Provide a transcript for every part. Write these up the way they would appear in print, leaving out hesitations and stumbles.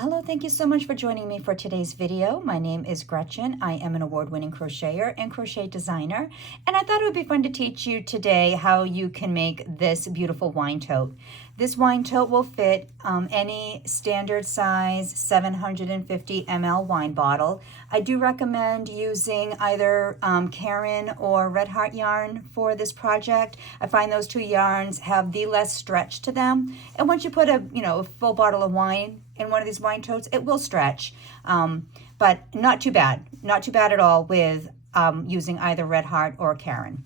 Hello, thank you so much for joining me for today's video. My name is Gretchen. I am an award-winning crocheter and crochet designer, and I thought it would be fun to teach you today how you can make this beautiful wine tote. This wine tote will fit any standard size 750 ml wine bottle. I do recommend using either Caron or Red Heart yarn for this project. I find those two yarns have the less stretch to them, and once you put a full bottle of wine in one of these wine totes, it will stretch, but not too bad at all with using either Red Heart or Caron.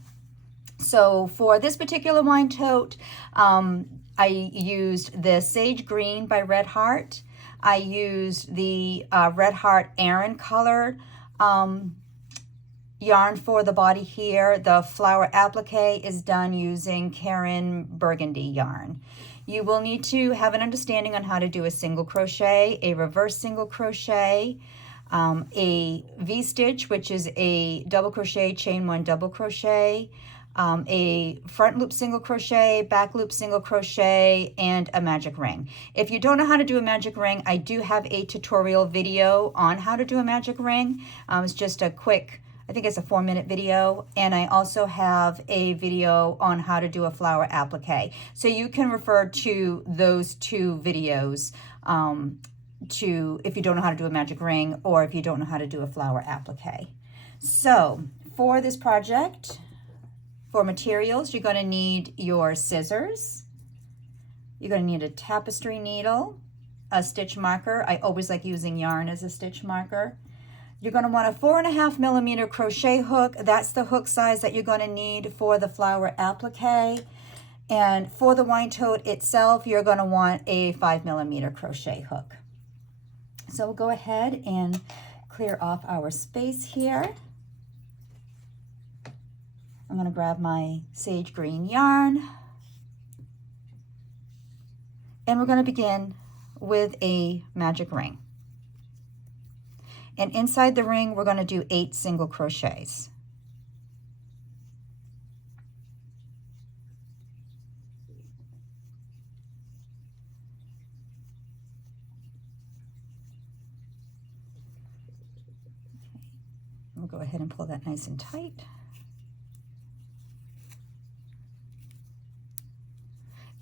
So for this particular wine tote, I used the Sage Green by Red Heart. I used the Red Heart Aran color yarn for the body here. The flower applique is done using Caron Burgundy yarn. You will need to have an understanding on how to do a single crochet, a reverse single crochet, a V-stitch, which is a double crochet, chain one double crochet, a front loop single crochet, back loop single crochet, and a magic ring. If you don't know how to do a magic ring, I do have a tutorial video on how to do a magic ring. It's just a quick, I think it's a 4-minute video, and I also have a video on how to do a flower applique. So you can refer to those two videos if you don't know how to do a magic ring or if you don't know how to do a flower applique. So for this project, for materials, you're going to need your scissors. You're going to need a tapestry needle, a stitch marker. I always like using yarn as a stitch marker. You're going to want a 4.5 millimeter crochet hook. That's the hook size that you're going to need for the flower applique. And for the wine tote itself, you're going to want a 5 millimeter crochet hook. So we'll go ahead and clear off our space here. I'm going to grab my sage green yarn. And we're going to begin with a magic ring. And inside the ring, we're going to do 8 single crochets. Okay. We'll go ahead and pull that nice and tight.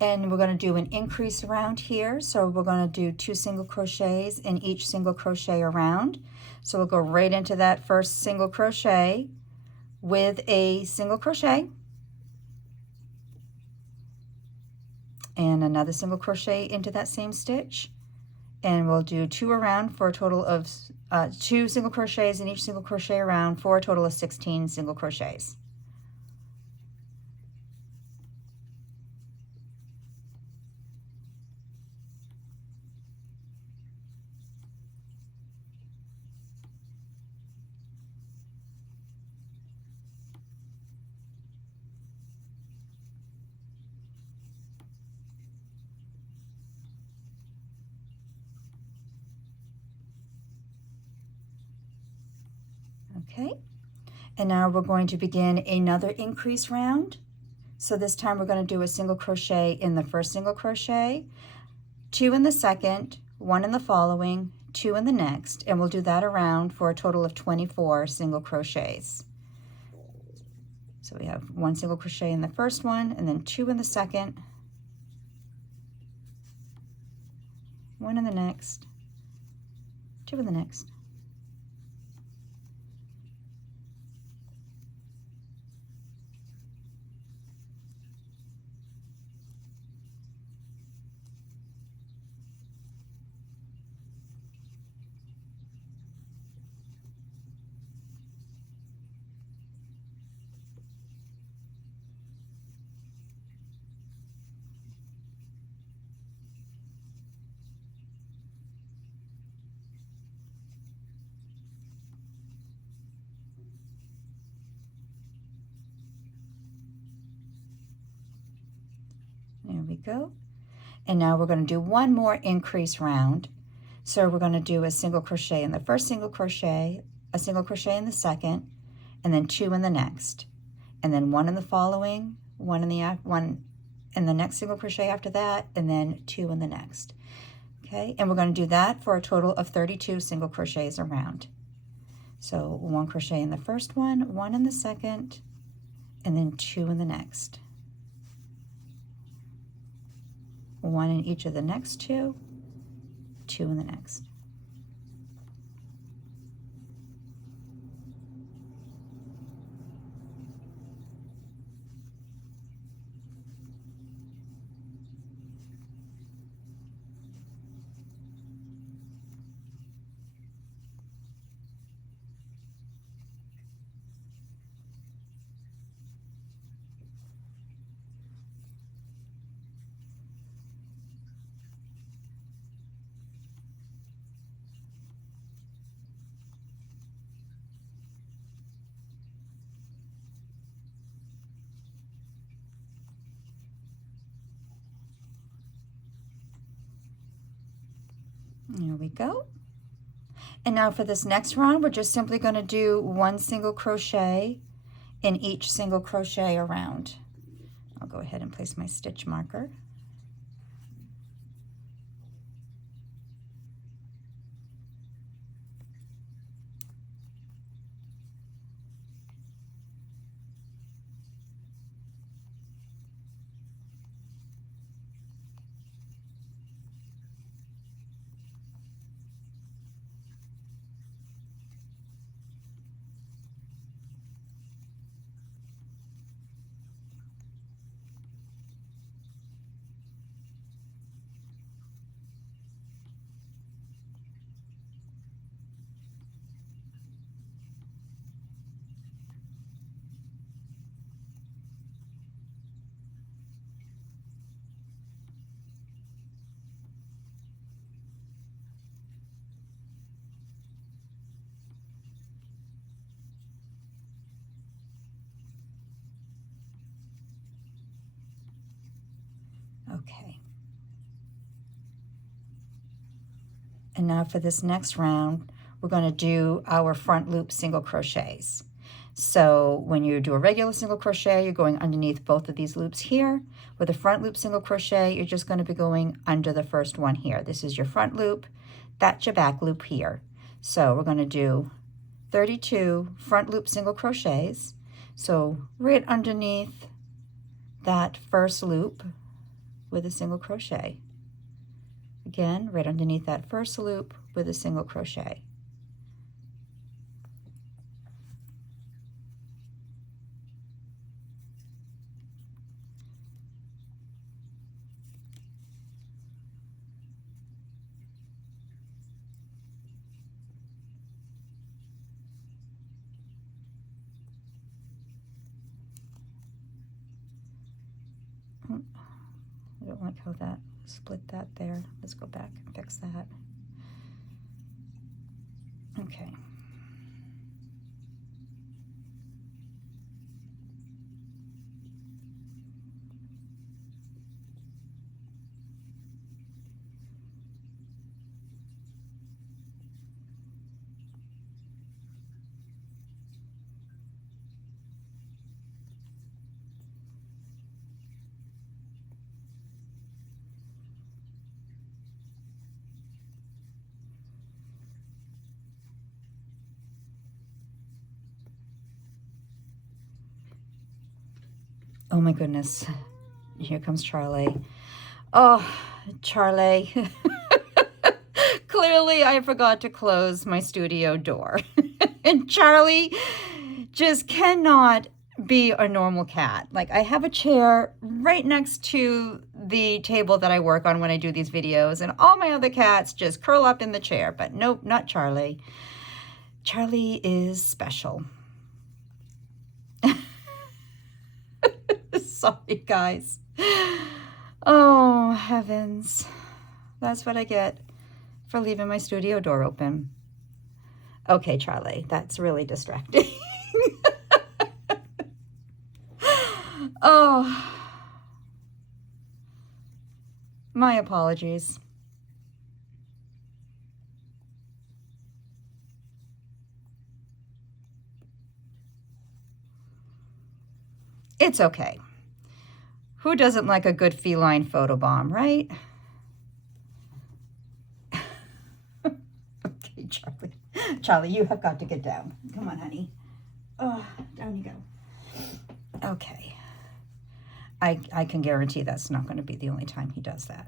And we're going to do an increase around here. So we're going to do 2 single crochets in each single crochet around. So we'll go right into that first single crochet with a single crochet and another single crochet into that same stitch. And we'll do 2 around for a total of 2 single crochets in each single crochet around for a total of 16 single crochets. Okay, and now we're going to begin another increase round. So this time we're going to do a single crochet in the first single crochet, 2 in the second, 1 in the following, 2 in the next, and we'll do that around for a total of 24 single crochets. So we have 1 single crochet in the first one, and then 2 in the second, 1 in the next, 2 in the next. There we go. And now we're going to do one more increase round. So we're going to do a single crochet in the first single crochet, a single crochet in the second, and then 2 in the next, and then 1 in the following, 1 in the next single crochet after that, and then 2 in the next. Okay, and we're going to do that for a total of 32 single crochets around. So 1 crochet in the first one, 1 in the second, and then 2 in the next. 1 in each of the next 2, 2 in the next. There we go. And now for this next round, we're just simply going to do 1 single crochet in each single crochet around. I'll go ahead and place my stitch marker. Okay. And now for this next round, we're going to do our front loop single crochets. So when you do a regular single crochet, you're going underneath both of these loops here. With a front loop single crochet, you're just going to be going under the first one here. This is your front loop, that's your back loop here. So we're going to do 32 front loop single crochets. So right underneath that first loop with a single crochet. Again, right underneath that first loop with a single crochet. I don't like how that split that there. Let's go back and fix that. Okay. Oh my goodness, here comes Charlie. Oh, Charlie. Clearly I forgot to close my studio door. And Charlie just cannot be a normal cat. Like, I have a chair right next to the table that I work on when I do these videos, and all my other cats just curl up in the chair, but nope, not Charlie. Charlie is special. Sorry, guys. Oh, heavens. That's what I get for leaving my studio door open. Okay, Charlie, that's really distracting. Oh, my apologies. It's okay. Who doesn't like a good feline photobomb, right? Okay, Charlie. Charlie, you have got to get down. Come on, honey. Oh, down you go. Okay. I can guarantee that's not going to be the only time he does that.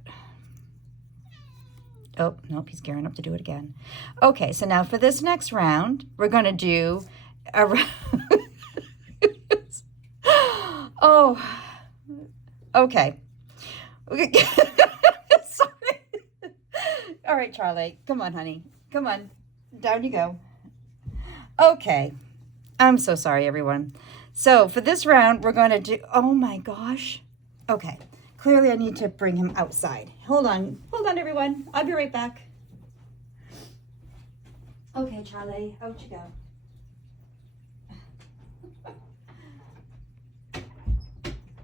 Oh, nope, he's gearing up to do it again. Okay, so now for this next round, we're going to do a oh, okay. Sorry. All right, Charlie, come on, honey. Come on, down you go. Okay, I'm so sorry, everyone. So for this round, we're going to do, oh my gosh. Okay, clearly I need to bring him outside. Hold on, everyone. I'll be right back. Okay, Charlie, out you go.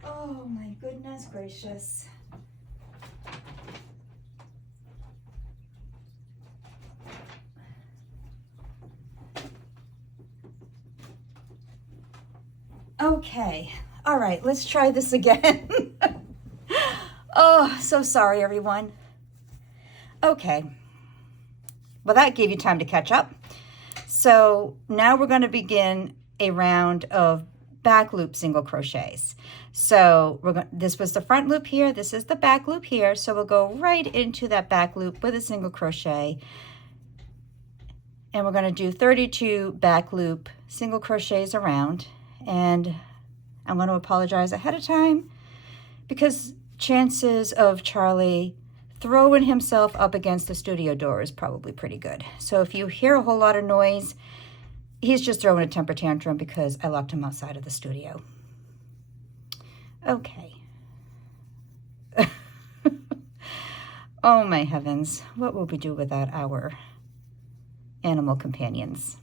Oh my goodness gracious. Okay, all right, let's try this again. Oh, so sorry, everyone. Okay, well, that gave you time to catch up. So now we're going to begin a round of back loop single crochets. So this was the front loop here, this is the back loop here, so we'll go right into that back loop with a single crochet, and we're going to do 32 back loop single crochets around. And I'm going to apologize ahead of time because chances of Charlie throwing himself up against the studio door is probably pretty good. So if you hear a whole lot of noise, he's just throwing a temper tantrum because I locked him outside of the studio. Okay. Oh my heavens, what will we do without our animal companions?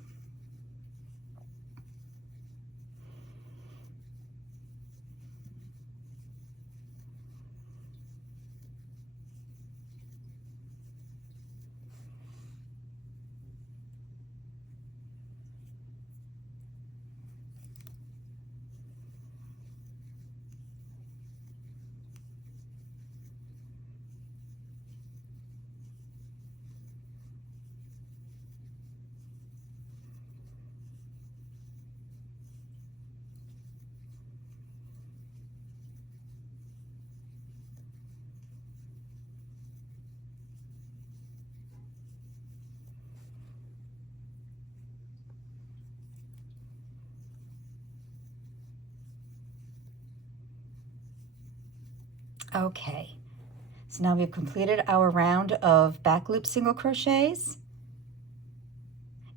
Okay, so now we've completed our round of back loop single crochets.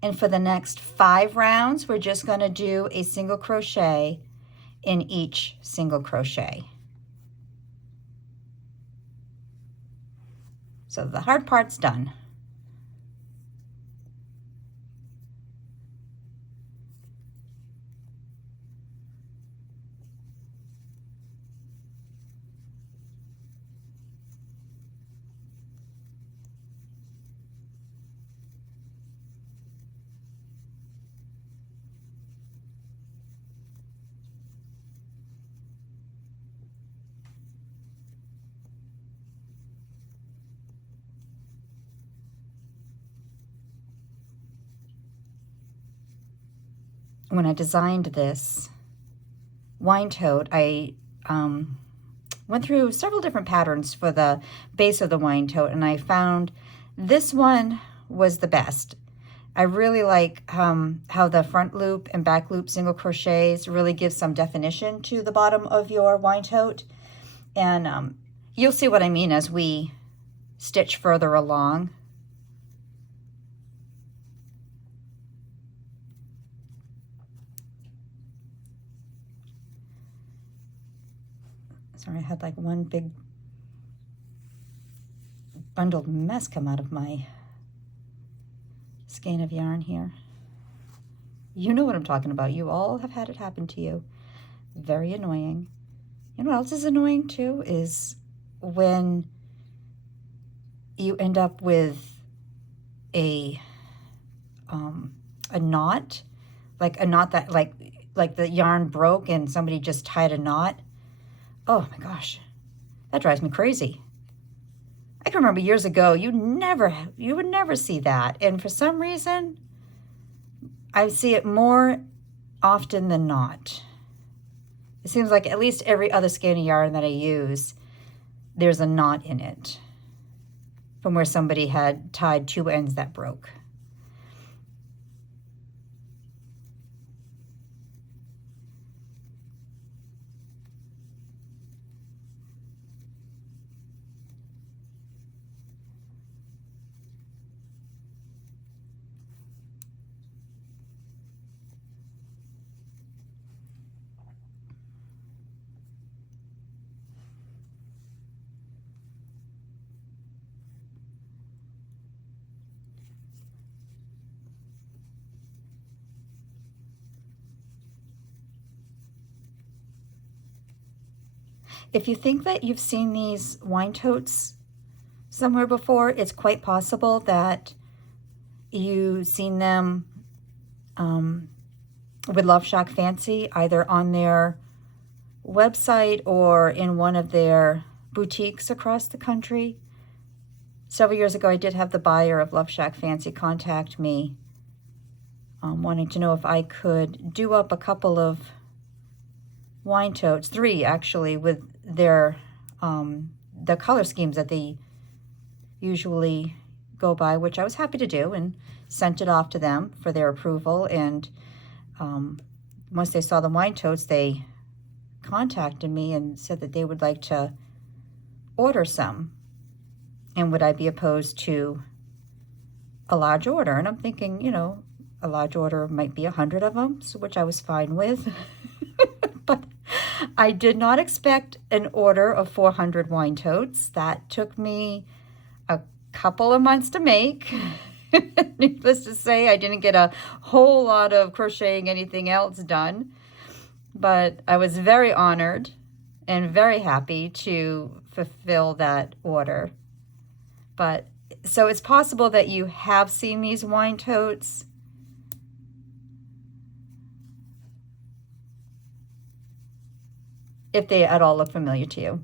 And for the next 5 rounds, we're just going to do a single crochet in each single crochet. So the hard part's done. When I designed this wine tote, I went through several different patterns for the base of the wine tote, and I found this one was the best. I really like how the front loop and back loop single crochets really give some definition to the bottom of your wine tote. And you'll see what I mean as we stitch further along. Sorry, I had like one big bundled mess come out of my skein of yarn here. You know what I'm talking about. You all have had it happen to you. Very annoying. You know what else is annoying too is when you end up with a knot, like a knot that like the yarn broke and somebody just tied a knot. Oh my gosh, that drives me crazy. I can remember years ago, you would never see that. And for some reason, I see it more often than not. It seems like at least every other skein of yarn that I use, there's a knot in it from where somebody had tied two ends that broke. If you think that you've seen these wine totes somewhere before, it's quite possible that you've seen them with Love Shack Fancy, either on their website or in one of their boutiques across the country. Several years ago, I did have the buyer of Love Shack Fancy contact me, wanting to know if I could do up a couple of wine totes, 3 actually, with their the color schemes that they usually go by, which I was happy to do, and sent it off to them for their approval. And once they saw the wine totes, they contacted me and said that they would like to order some, and would I be opposed to a large order. And I'm thinking, you know, a large order might be 100 of them, so, which I was fine with. But I did not expect an order of 400 wine totes. That took me a couple of months to make. Needless to say, I didn't get a whole lot of crocheting anything else done. But I was very honored and very happy to fulfill that order. But so it's possible that you have seen these wine totes. If they at all look familiar to you.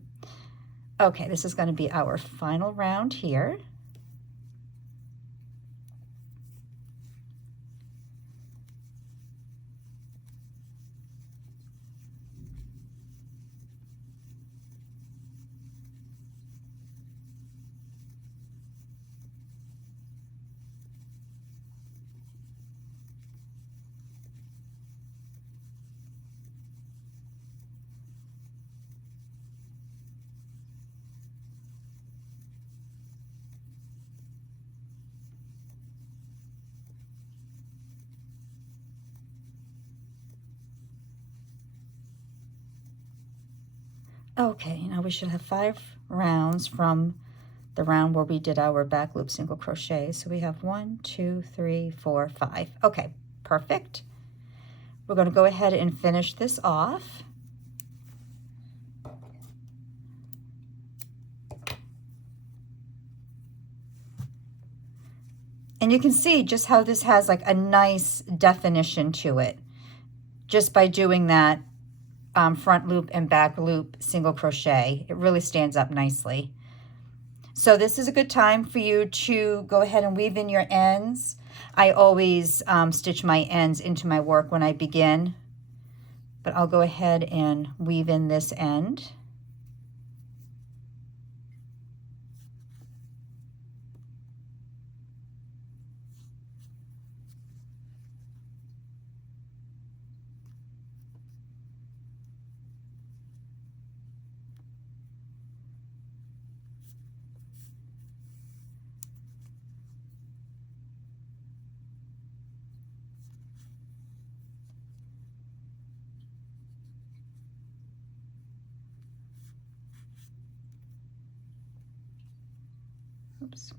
Okay, this is going to be our final round here. Okay, now we should have 5 rounds from the round where we did our back loop single crochet. So we have 1, 2, 3, 4, 5. Okay, perfect. We're going to go ahead and finish this off. And you can see just how this has like a nice definition to it, just by doing that front loop and back loop single crochet. It really stands up nicely. So this is a good time for you to go ahead and weave in your ends. I always stitch my ends into my work when I begin, but I'll go ahead and weave in this end. Oops.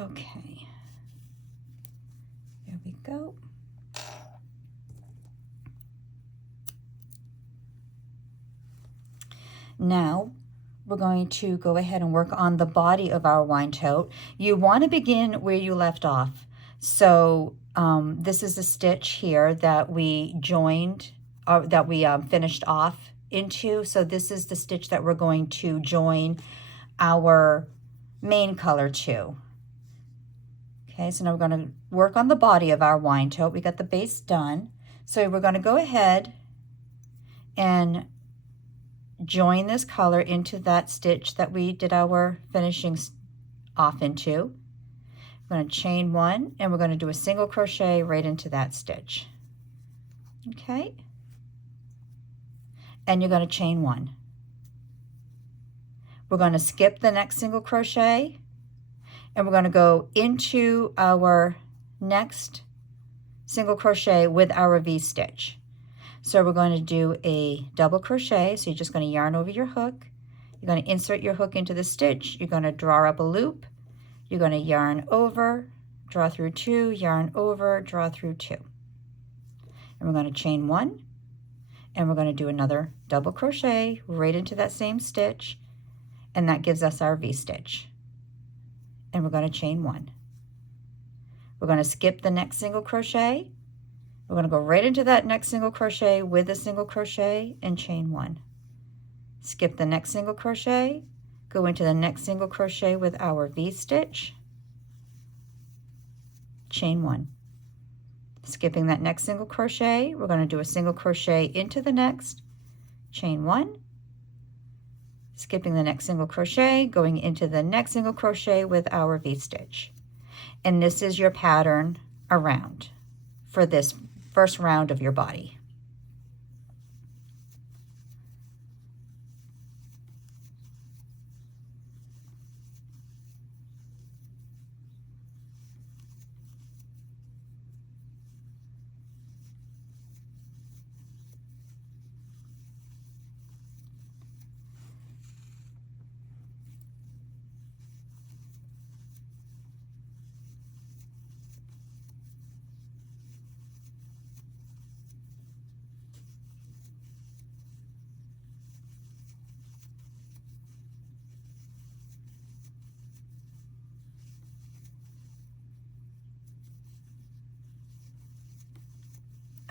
Okay, here we go. Now we're going to go ahead and work on the body of our wine tote. You want to begin where you left off. So This is the stitch here that we joined, or that we finished off into. So this is the stitch that we're going to join our main color to. Okay, so now we're going to work on the body of our wine tote. We got the base done. So we're going to go ahead and join this color into that stitch that we did our finishing off into. We're going to chain one, and we're going to do a single crochet right into that stitch. Okay, and you're going to chain one. We're going to skip the next single crochet, and we're going to go into our next single crochet with our V-stitch. So we're going to do a double crochet. So you're just going to yarn over your hook. You're going to insert your hook into the stitch. You're going to draw up a loop. You're going to yarn over, draw through two, yarn over, draw through two. And we're going to chain one, and we're going to do another double crochet right into that same stitch, and that gives us our V-stitch. And we're going to chain one. We're going to skip the next single crochet. We're going to go right into that next single crochet with a single crochet and chain one. Skip the next single crochet, go into the next single crochet with our V-stitch, chain one. Skipping that next single crochet, we're going to do a single crochet into the next, chain one. Skipping the next single crochet, going into the next single crochet with our V-stitch. And this is your pattern around for this first round of your body.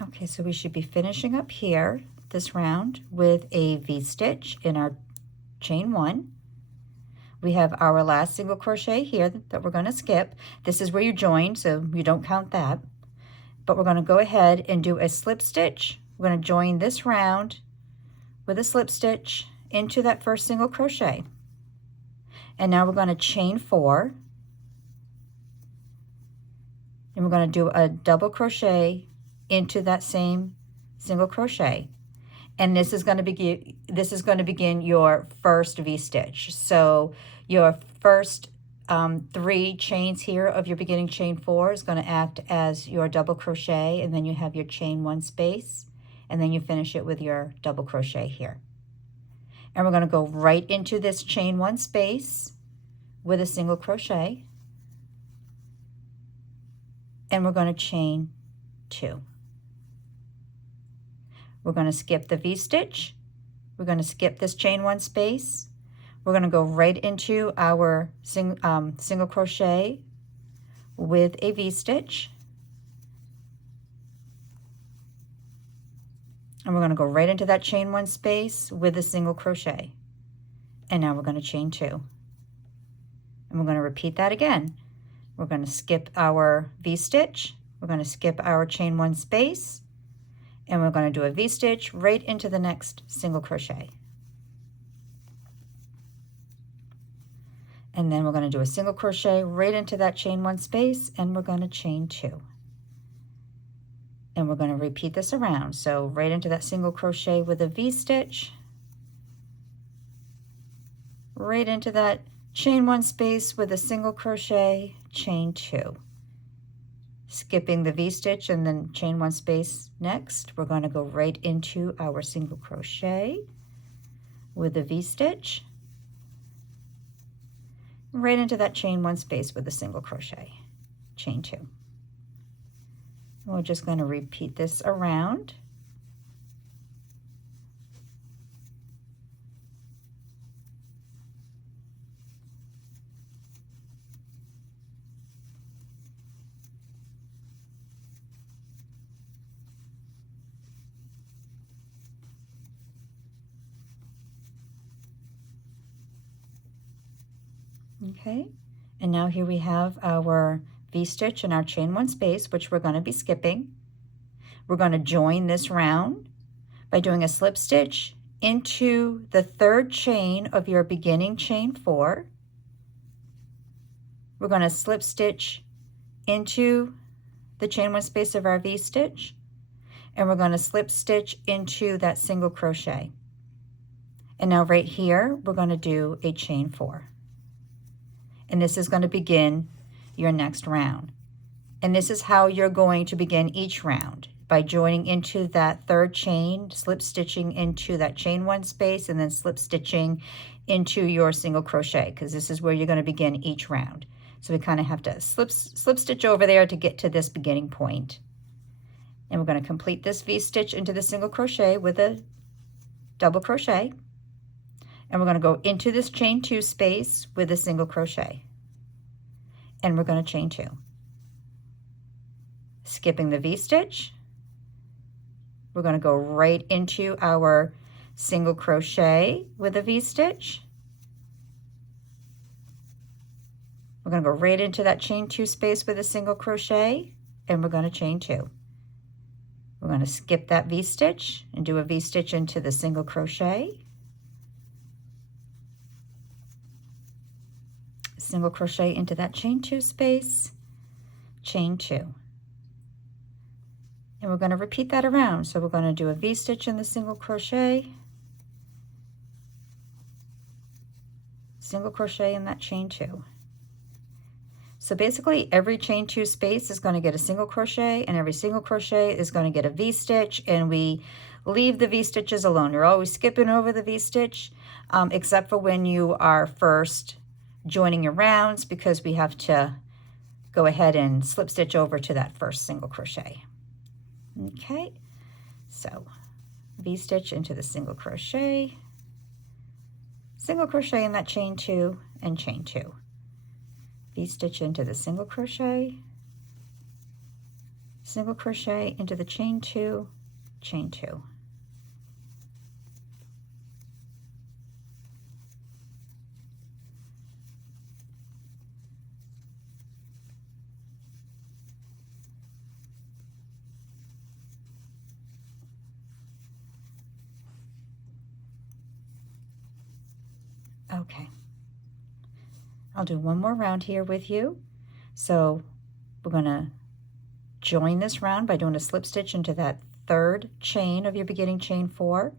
Okay, so we should be finishing up here this round with a V-stitch in our chain one. We have our last single crochet here that we're going to skip. This is where you join, so you don't count that. But we're going to go ahead and do a slip stitch. We're going to join this round with a slip stitch into that first single crochet. And now we're going to chain four. And we're going to do a double crochet into that same single crochet, and this is going to begin your first V-stitch. So your first 3 chains here of your beginning chain 4 is going to act as your double crochet, and then you have your chain 1 space, and then you finish it with your double crochet here. And we're going to go right into this chain 1 space with a single crochet, and we're going to chain 2. We're going to skip the V-stitch. We're going to skip this chain 1 space. We're going to go right into our single crochet with a V-stitch. And we're going to go right into that chain 1 space with a single crochet. And now we're going to chain 2. And we're going to repeat that again. We're going to skip our V-stitch. We're going to skip our chain 1 space. And we're going to do a V-stitch right into the next single crochet. And then we're going to do a single crochet right into that chain 1 space, and we're going to chain 2. And we're going to repeat this around. So right into that single crochet with a V-stitch, right into that chain 1 space with a single crochet, chain 2. Skipping the V-stitch and then chain 1 space next, we're going to go right into our single crochet with a V-stitch, right into that chain 1 space with a single crochet, chain 2. And we're just going to repeat this around. Okay, and now here we have our V-stitch and our chain one space, which we're going to be skipping. We're going to join this round by doing a slip stitch into the third chain of your beginning chain 4. We're going to slip stitch into the chain one space of our V-stitch, and we're going to slip stitch into that single crochet. And now right here, we're going to do a chain 4. And this is going to begin your next round. And this is how you're going to begin each round, by joining into that third chain, slip stitching into that chain one space, and then slip stitching into your single crochet, because this is where you're going to begin each round. So we kind of have to slip stitch over there to get to this beginning point. And we're going to complete this V-stitch into the single crochet with a double crochet. And we're going to go into this chain 2 space with a single crochet. And we're going to chain 2. Skipping the V-stitch, we're going to go right into our single crochet with a V-stitch. We're going to go right into that chain 2 space with a single crochet, and we're going to chain 2. We're going to skip that V-stitch and do a V-stitch into the single crochet. Single crochet into that chain 2 space, chain 2. And we're going to repeat that around. So we're going to do a V-stitch in the single crochet, single crochet in that chain 2. So basically every chain 2 space is going to get a single crochet, and every single crochet is going to get a V-stitch, and we leave the V-stitches alone. You're always skipping over the V-stitch, except for when you are first joining your rounds, because we have to go ahead and slip stitch over to that first single crochet. Okay, so V-stitch into the single crochet in that chain 2, and chain 2. V-stitch into the single crochet into the chain 2, chain 2. Okay, I'll do one more round here with you. So we're going to join this round by doing a slip stitch into that third chain of your beginning chain 4,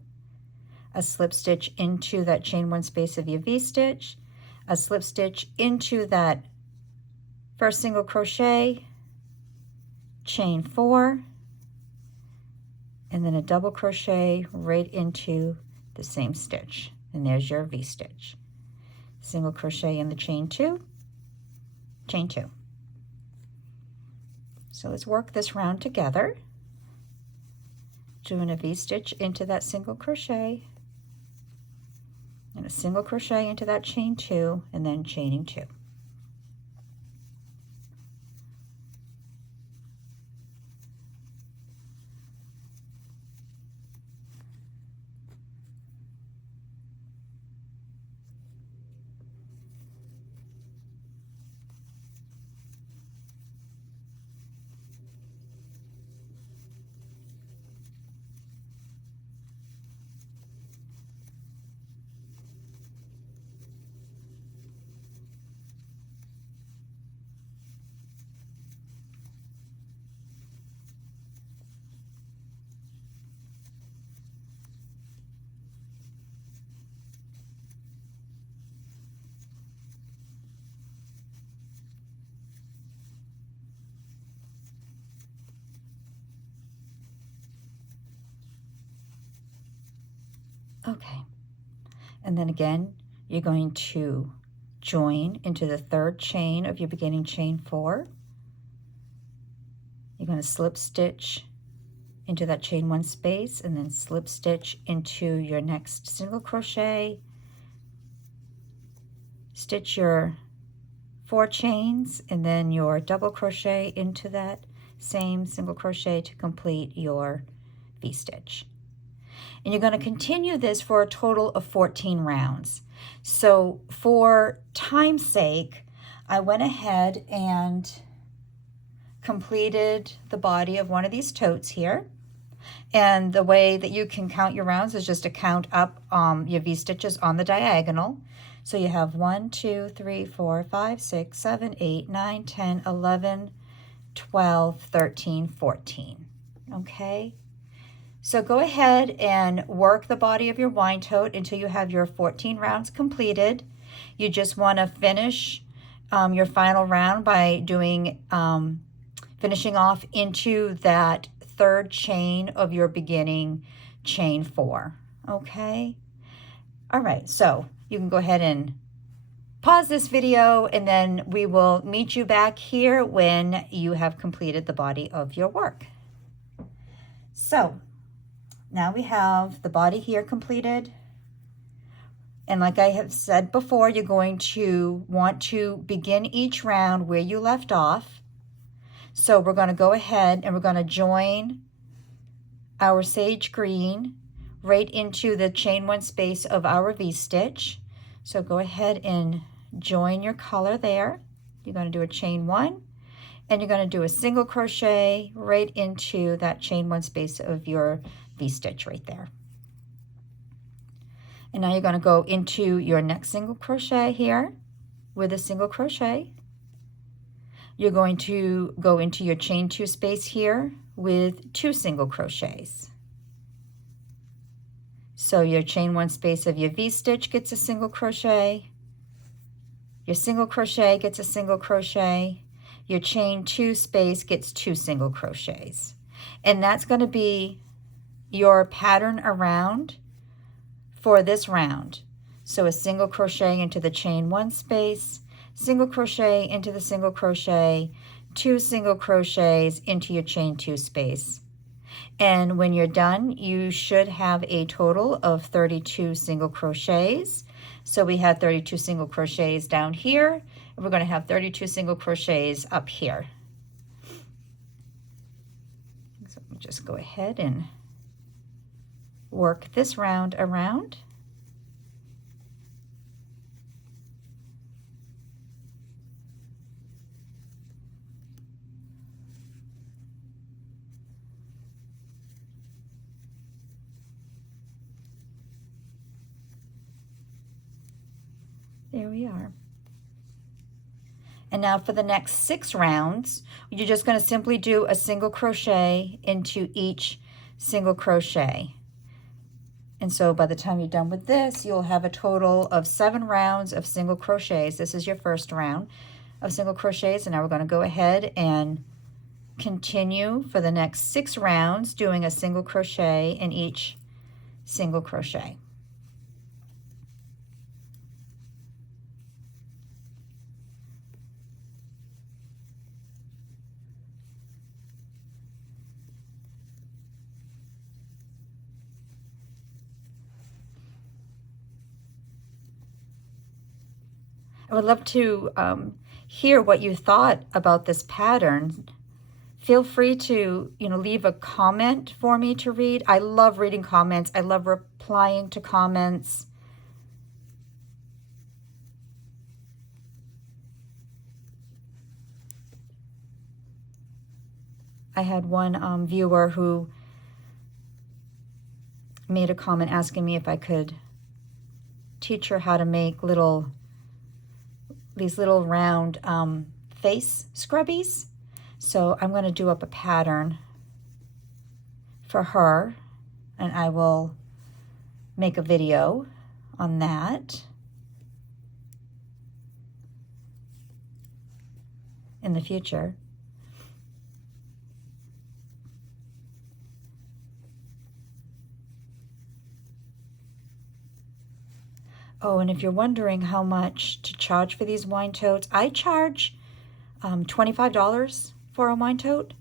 a slip stitch into that chain 1 space of your V-stitch, a slip stitch into that first single crochet, chain 4, and then a double crochet right into the same stitch. And there's your V-stitch. Single crochet in the chain 2, chain 2. So let's work this round together, doing a V-stitch into that single crochet, and a single crochet into that chain 2, and then chaining 2. Okay, and then again, you're going to join into the third chain of your beginning chain 4. You're going to slip stitch into that chain 1 space, and then slip stitch into your next single crochet, stitch your 4 chains, and then your double crochet into that same single crochet to complete your V-stitch. And you're going to continue this for a total of 14 rounds. So for time's sake, I went ahead and completed the body of one of these totes here. And the way that you can count your rounds is just to count up your V-stitches on the diagonal. So you have 1, 2, 3, 4, 5, 6, 7, 8, 9, 10, 11, 12, 13, 14. Okay? So go ahead and work the body of your wine tote until you have your 14 rounds completed. You just want to finish your final round by doing finishing off into that third chain of your beginning chain 4. Okay? All right, so you can go ahead and pause this video, and then we will meet you back here when you have completed the body of your work. So now we have the body here completed. And like I have said before, you're going to want to begin each round where you left off. So we're going to go ahead and we're going to join our sage green right into the chain 1 space of our V-stitch. So go ahead and join your color there. You're going to do a chain 1, and you're going to do a single crochet right into that chain 1 space of your V-stitch right there. And now you're going to go into your next single crochet here with a single crochet. You're going to go into your chain 2 space here with 2 single crochets. So your chain 1 space of your V-stitch gets a single crochet. Your single crochet gets a single crochet. Your chain 2 space gets 2 single crochets. And that's going to be your pattern around for this round. So a single crochet into the chain 1 space, single crochet into the single crochet, 2 single crochets into your chain 2 space. And when you're done, you should have a total of 32 single crochets. So we had 32 single crochets down here, and we're going to have 32 single crochets up here. So let me just go ahead and work this round around. There we are. And now for the next 6 rounds, you're just going to simply do a single crochet into each single crochet. And so by the time you're done with this, you'll have a total of 7 rounds of single crochets. This is your first round of single crochets, and now we're going to go ahead and continue for the next 6 rounds doing a single crochet in each single crochet. I would love to hear what you thought about this pattern. Feel free to, leave a comment for me to read. I love reading comments. I love replying to comments. I had one viewer who made a comment asking me if I could teach her how to make these little round face scrubbies. So I'm going to do up a pattern for her, and I will make a video on that in the future. Oh, and if you're wondering how much to charge for these wine totes, I charge $25 for a wine tote.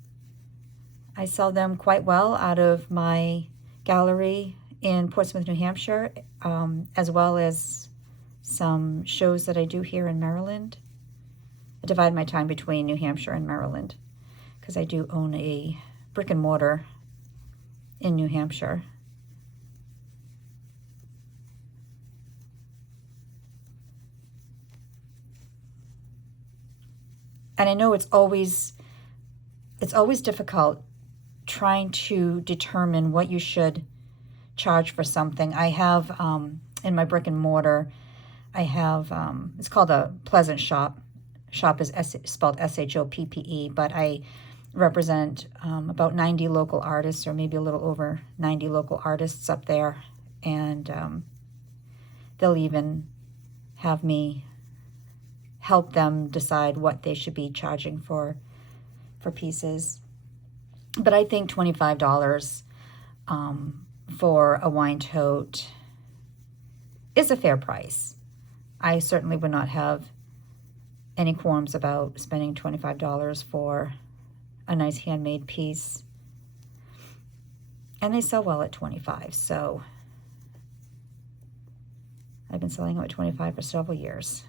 I sell them quite well out of my gallery in Portsmouth, New Hampshire, as well as some shows that I do here in Maryland. I divide my time between New Hampshire and Maryland because I do own a brick and mortar in New Hampshire. And I know it's always difficult trying to determine what you should charge for something. I have in my brick and mortar, I have it's called a Pleasant Shop. Shop is spelled SHOPPE, but I represent about 90 local artists, or maybe a little over 90 local artists up there, and they'll even have me help them decide what they should be charging for pieces. But I think $25 for a wine tote is a fair price. I certainly would not have any qualms about spending $25 for a nice handmade piece. And they sell well at $25, so I've been selling them at $25 for several years.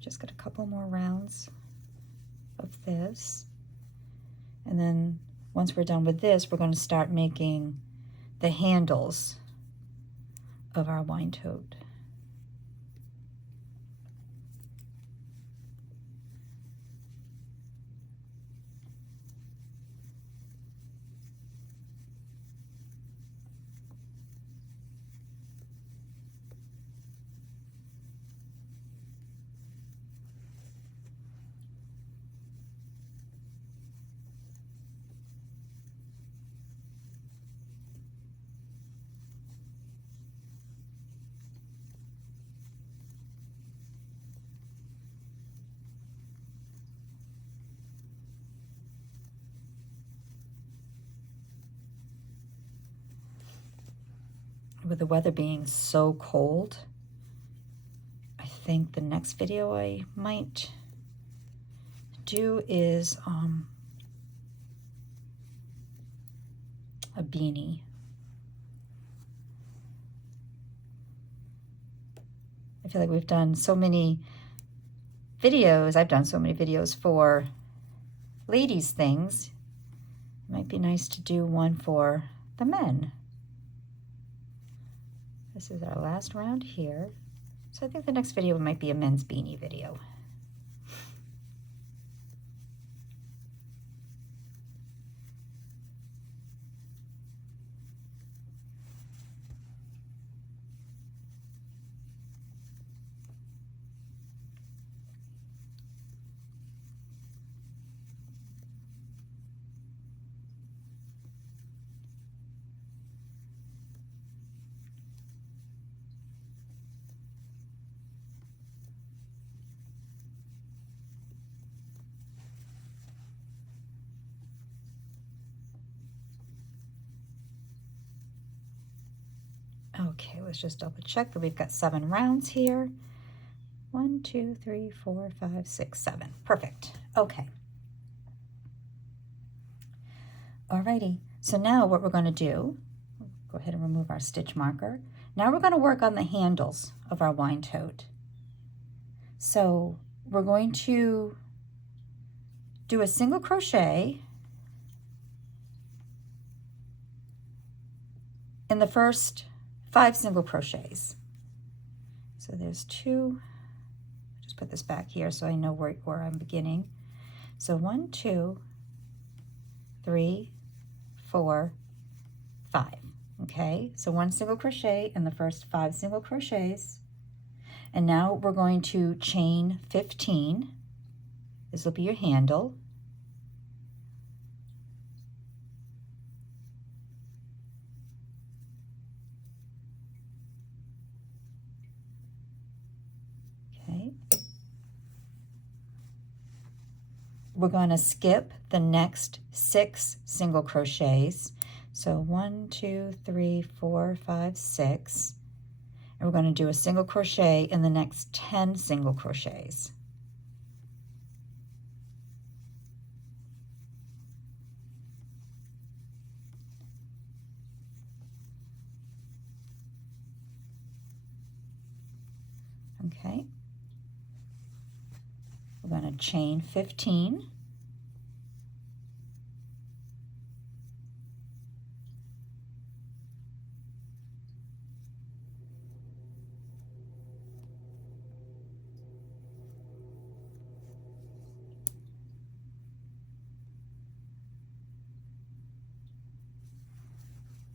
Just got a couple more rounds of this, and then once we're done with this, we're going to start making the handles of our wine tote. With the weather being so cold, I think the next video I might do is a beanie. I feel like we've done so many videos. I've done so many videos for ladies' things. It might be nice to do one for the men. This is our last round here. So I think the next video might be a men's beanie video. Okay, let's just double check that we've got 7 rounds here. 1, 2, 3, 4, 5, 6, 7. Perfect. Okay. Alrighty. So now what we're going to do, go ahead and remove our stitch marker. Now we're going to work on the handles of our wine tote. So we're going to do a single crochet in the first 5 single crochets. So there's 2. Just put this back here so I know where I'm beginning. So 1, 2, 3, 4, 5. Okay, so 1 single crochet in the first 5 single crochets, and now we're going to chain 15. This will be your handle. Okay. We're going to skip the next 6 single crochets. So 1, 2, 3, 4, 5, 6. And we're going to do a single crochet in the next 10 single crochets. Okay. We're going to chain 15.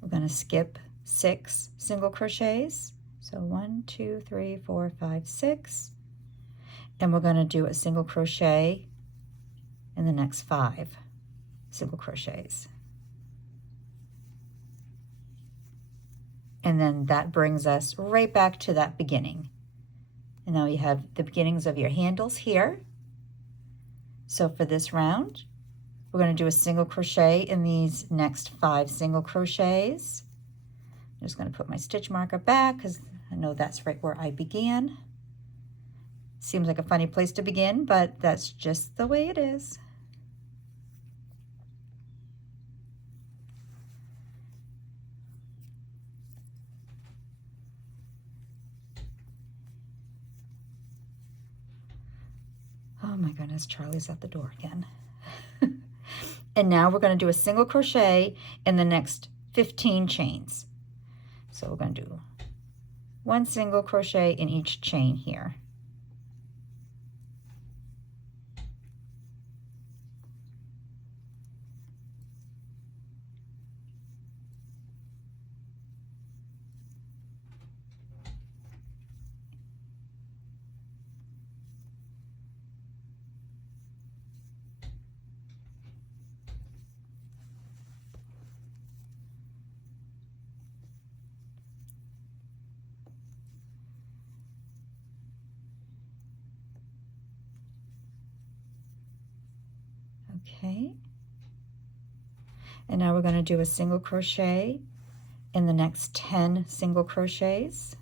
We're going to skip 6 single crochets. So 1, 2, 3, 4, 5, 6. And we're going to do a single crochet in the next 5 single crochets. And then that brings us right back to that beginning. And now you have the beginnings of your handles here. So for this round, we're going to do a single crochet in these next 5 single crochets. I'm just going to put my stitch marker back because I know that's right where I began. Seems like a funny place to begin, but that's just the way it is. Oh my goodness, Charlie's at the door again. And now we're going to do a single crochet in the next 15 chains. So we're going to do 1 single crochet in each chain here. Okay, and now we're going to do a single crochet in the next 10 single crochets.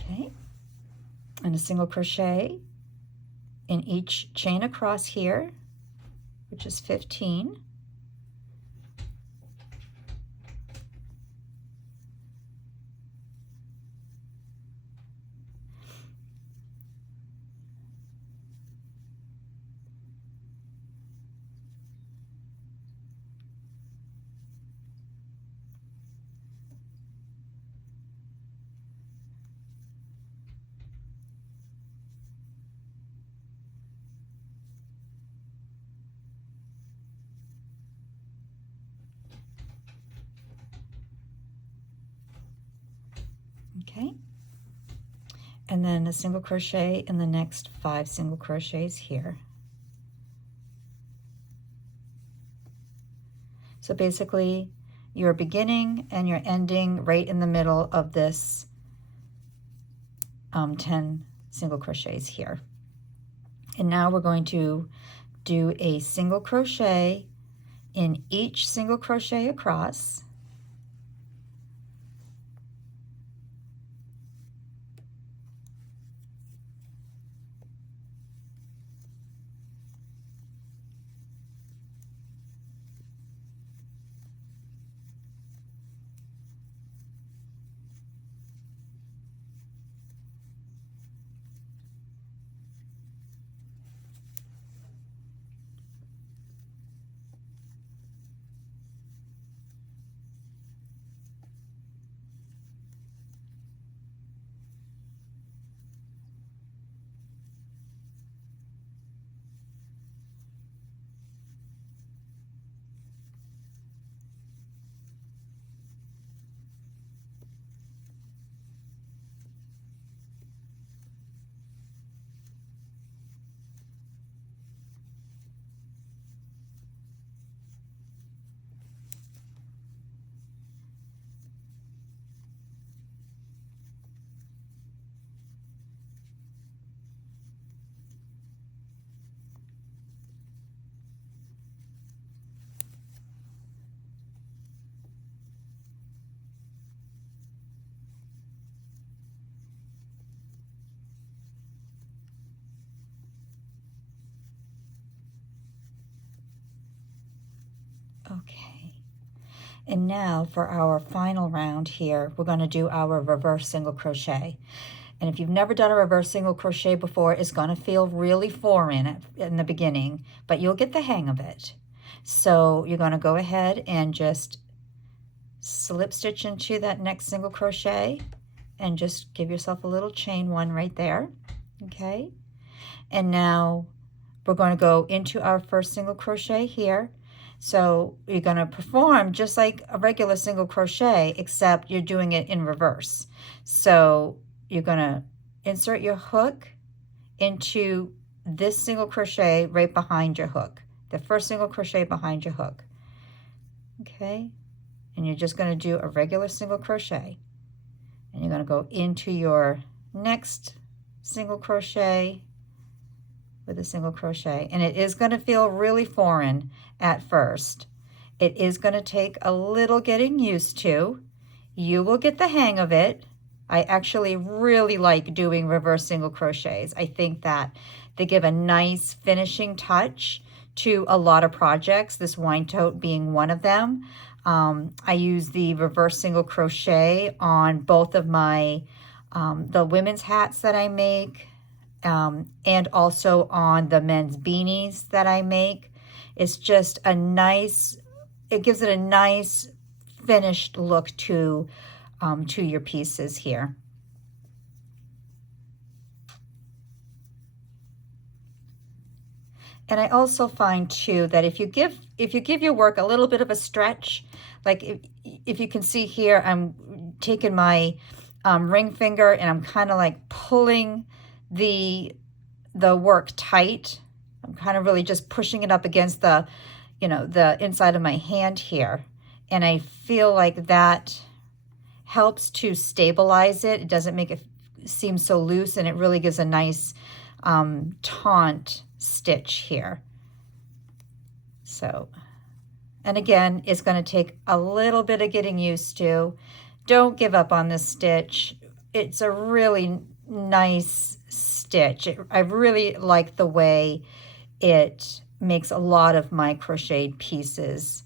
Okay, and a single crochet in each chain across here, which is 15. Okay, and then a single crochet in the next 5 single crochets here. So basically you're beginning and you're ending right in the middle of this 10 single crochets here. And now we're going to do a single crochet in each single crochet across. Okay. And now for our final round here, we're going to do our reverse single crochet. And if you've never done a reverse single crochet before, it's going to feel really foreign in the beginning, but you'll get the hang of it. So you're going to go ahead and just slip stitch into that next single crochet and just give yourself a little chain one right there. Okay. And now we're going to go into our first single crochet here. So you're going to perform just like a regular single crochet, except you're doing it in reverse. So you're going to insert your hook into this single crochet right behind your hook, the first single crochet behind your hook. Okay. And you're just going to do a regular single crochet. And you're going to go into your next single crochet with a single crochet. And it is going to feel really foreign at first. It is going to take a little getting used to. You will get the hang of it. I actually really like doing reverse single crochets. I think that they give a nice finishing touch to a lot of projects, this wine tote being one of them. I use the reverse single crochet on both of my the women's hats that I make, and also on the men's beanies that I make. It's just a nice, it gives it a nice finished look to your pieces here. And I also find too that if you give your work a little bit of a stretch, like if you can see here, I'm taking my ring finger and I'm kind of like pulling the work tight. I'm kind of really just pushing it up against the, the inside of my hand here. And I feel like that helps to stabilize it. It doesn't make it seem so loose, and it really gives a nice taunt stitch here. So, and again, it's going to take a little bit of getting used to. Don't give up on this stitch. It's a really nice stitch. I really like the way it makes a lot of my crocheted pieces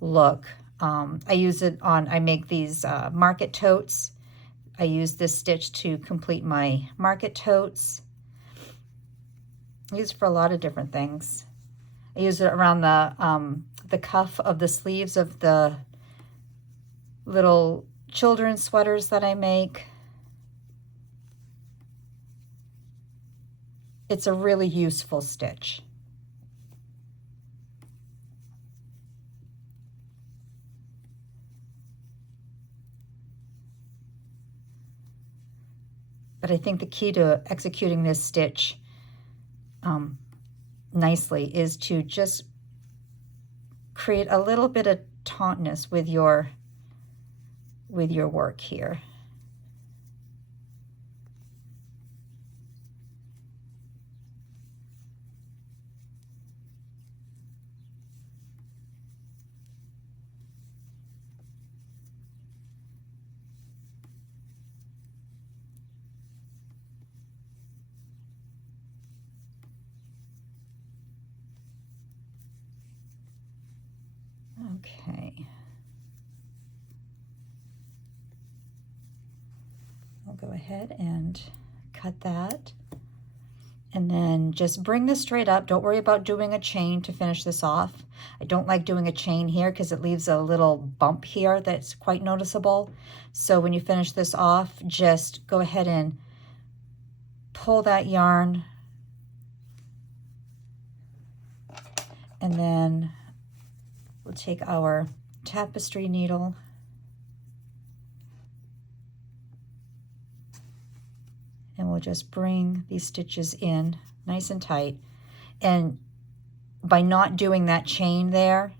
look. I use it on, I make these market totes. I use this stitch to complete my market totes. I use it for a lot of different things. I use it around the cuff of the sleeves of the little children's sweaters that I make. It's a really useful stitch. But I think the key to executing this stitch nicely is to just create a little bit of tautness with your work here. Okay. I'll go ahead and cut that. And then just bring this straight up. Don't worry about doing a chain to finish this off. I don't like doing a chain here because it leaves a little bump here that's quite noticeable. So when you finish this off, just go ahead and pull that yarn. And then we'll take our tapestry needle and we'll just bring these stitches in nice and tight. And by not doing that chain there,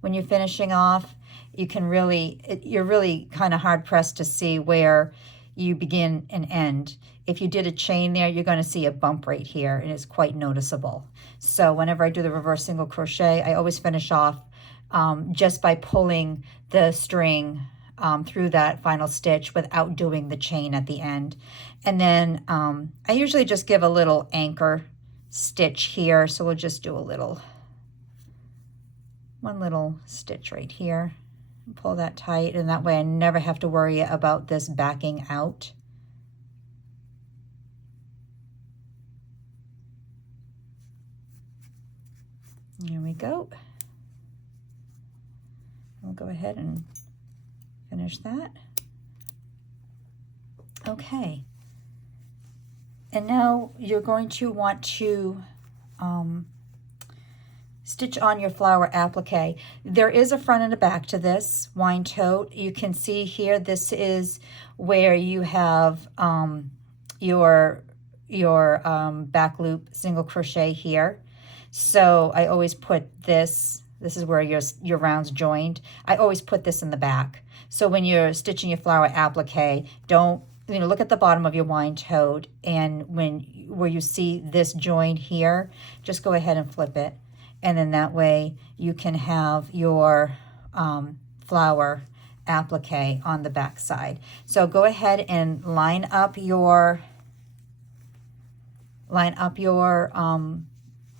when you're finishing off, you can really, you're really kind of hard pressed to see where you begin and end. If you did a chain there, you're going to see a bump right here, and it's quite noticeable. So whenever I do the reverse single crochet, I always finish off just by pulling the string through that final stitch without doing the chain at the end. And then I usually just give a little anchor stitch here, so we'll just do a little one little stitch right here. Pull that tight, and that way I never have to worry about this backing out. There we go. We'll go ahead and finish that. Okay. And now you're going to want to stitch on your flower applique. There is a front and a back to this wine tote. You can see here, this is where you have your back loop single crochet here. So I always put this is where your rounds joined. I always put this in the back. So when you're stitching your flower applique, don't, look at the bottom of your wine tote, and where you see this joined here, just go ahead and flip it. And then that way you can have your flower applique on the back side. So go ahead and line up your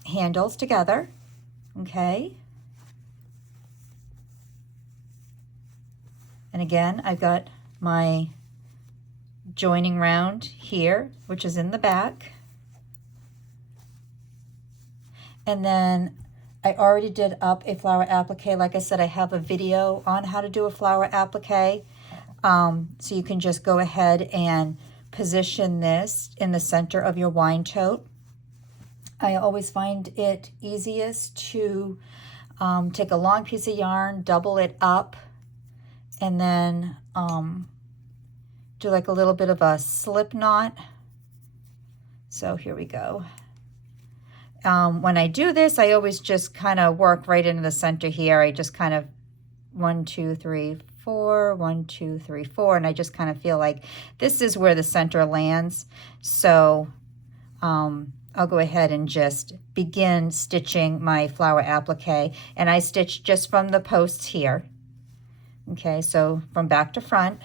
handles together, okay? And again, I've got my joining round here, which is in the back. And then I already did up a flower applique. Like I said, I have a video on how to do a flower applique. So you can just go ahead and position this in the center of your wine tote. I always find it easiest to take a long piece of yarn, double it up, and then do like a little bit of a slip knot. So here we go. When I do this, I always just kind of work right into the center here. I just kind of 1, 2, 3, 4, 1, 2, 3, 4, and I just kind of feel like this is where the center lands. So I'll go ahead and just begin stitching my flower applique, and I stitch just from the posts here. Okay, so from back to front,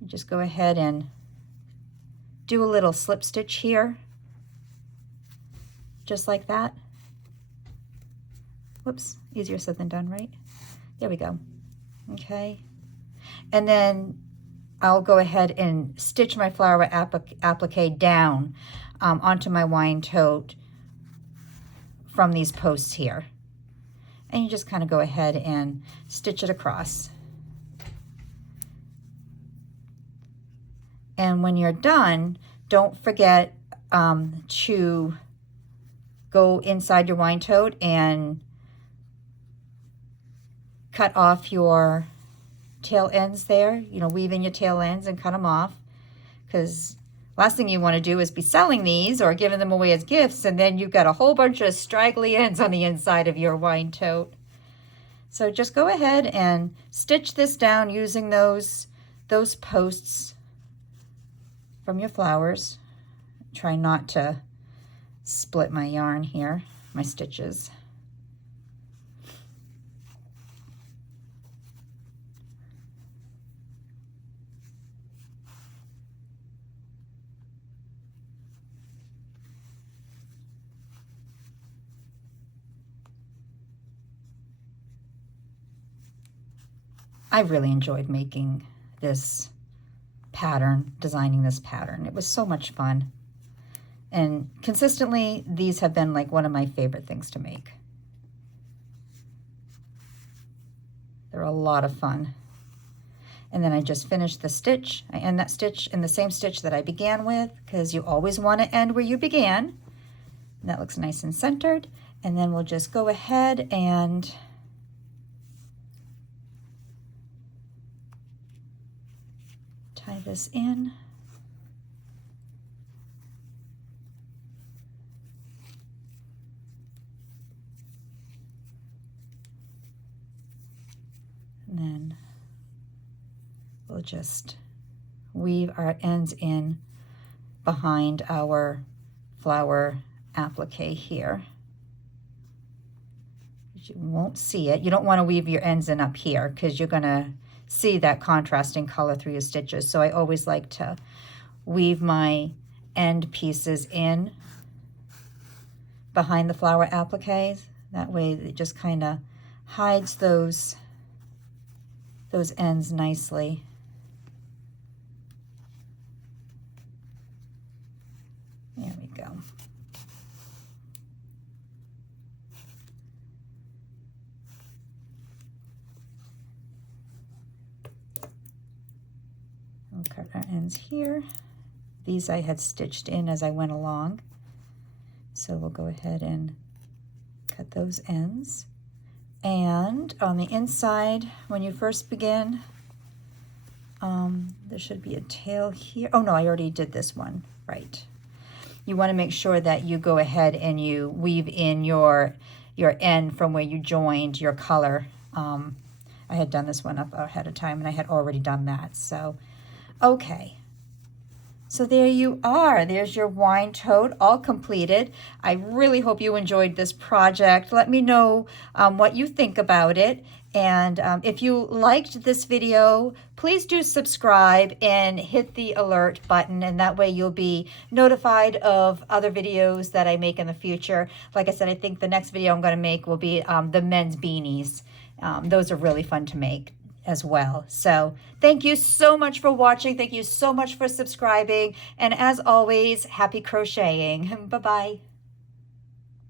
you just go ahead and do a little slip stitch here, just like that. Whoops, easier said than done, right? There we go. Okay, and then I'll go ahead and stitch my flower applique down onto my wine tote from these posts here. And you just kind of go ahead and stitch it across. And when you're done, don't forget to go inside your wine tote and cut off your tail ends there, weave in your tail ends and cut them off, because last thing you want to do is be selling these or giving them away as gifts, and then you've got a whole bunch of straggly ends on the inside of your wine tote. So just go ahead and stitch this down using those posts from your flowers. Try not to split my yarn here, my stitches. I really enjoyed making this pattern, designing this pattern. It was so much fun. And consistently, these have been like one of my favorite things to make. They're a lot of fun. And then I just finished the stitch. I end that stitch in the same stitch that I began with, because you always want to end where you began. And that looks nice and centered. And then we'll just go ahead and tie this in. And then we'll just weave our ends in behind our flower applique here. You won't see it. You don't want to weave your ends in up here, because you're going to see that contrasting color through your stitches. So I always like to weave my end pieces in behind the flower appliques, That way it just kind of hides those ends nicely. There we go. We'll cut our ends here. These I had stitched in as I went along. So we'll go ahead and cut those ends. And on the inside, when you first begin, there should be a tail here. Oh no, I already did this one, right. You want to make sure that you go ahead and you weave in your end from where you joined your color. I had done this one up ahead of time and I had already done that. So, okay. So there you are. There's your wine tote all completed. I really hope you enjoyed this project. Let me know what you think about it. And if you liked this video, please do subscribe and hit the alert button. And that way you'll be notified of other videos that I make in the future. Like I said, I think the next video I'm going to make will be the men's beanies. Those are really fun to make as well. So thank you so much for watching. Thank you so much for subscribing. And as always, happy crocheting. Bye-bye.